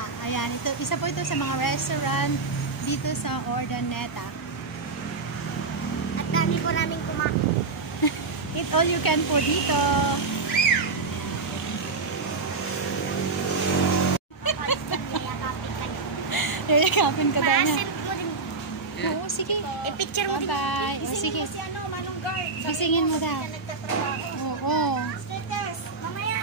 Ayan, ito, isa po ito sa mga restaurant dito sa Urdaneta. At dami po namin kumain. Eat all you can po dito. Yayakapin ka ba niya? Maasim ko din. Oo, sige. I-picture mo din. Bye-bye. O, Isingin sige. mo si Manong Guard. Isingin mo daw. Oo. Skaters, mamaya.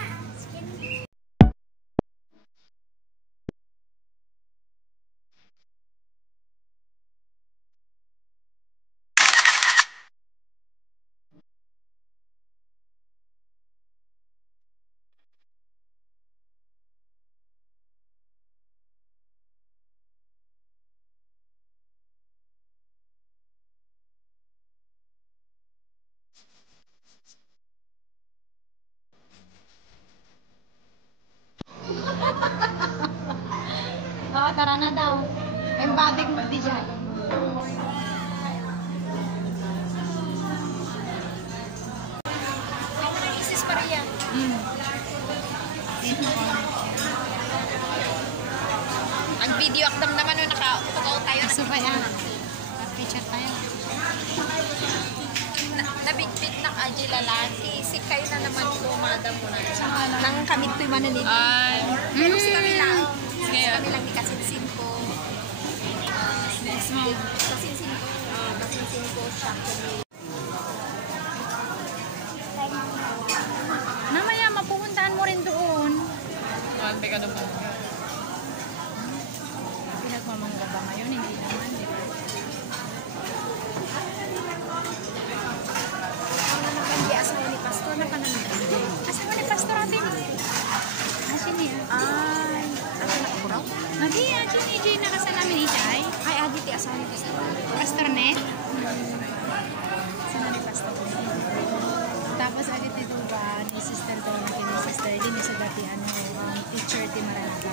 Oo, tara na daw. Embabig mo di dyan. Isis Maria. Ang video akdam naman nung nakaupaw tayo. Gusto pa yan. Picture tayo. Nabigbig na kajilalati. Si kayo na naman po, madam mo na. Nang kamit ko'y mananili. Pero si kami lang. Si kami lang ni kasinsin ko. Next mo. Kasinsin ko siya. Namaya, mapupuntahan mo rin doon. Pinagmamangga ba ngayon? Hindi naman. Hindi asawa ni Pastor na panamit. Asawa ni Pastor Atin. Asin niya. Ay, ano na ako raw? Hindi, asin ni Jay nakasalamin itay. Ay, adi ti asawa ni Pastor. Pastor Net. Sana ni Pastor Net. Tapos agad ito ba ni Sister daw natin ni Sister din sa dati teacher ti Maranatha.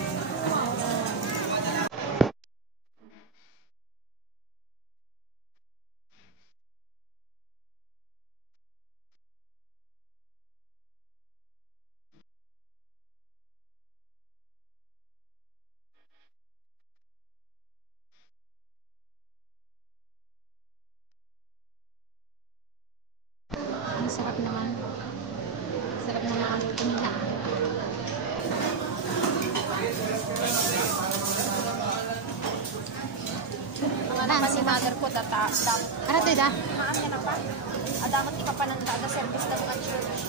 Ang sarap naman. Sarap naman ang luto nila. Ang naman si mother ko, damot. Ano ito da? Maasya na pa. Adamot di ka pa nang tada service na mga church.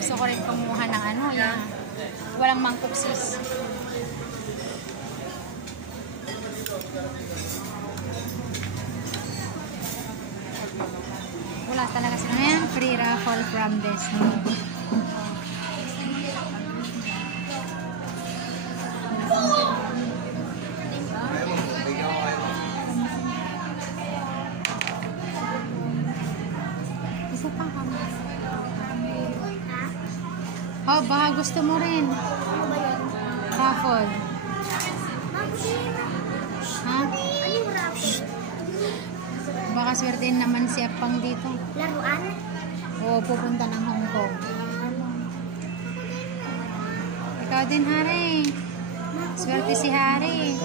Gusto ko rin kumuha ng ano, yung walang mangkok sis. Wala talaga sila. Ayan, free raffle from this. Isa pa kami. Oh, baka gusto mo rin. Ano ba yun? Raffle. Ha? Ano yung raffle? Baka swertein naman si Apang dito. Laruan? O pupunta ng Hong Kong. Ikaw din, Hari. Swerte si Hari.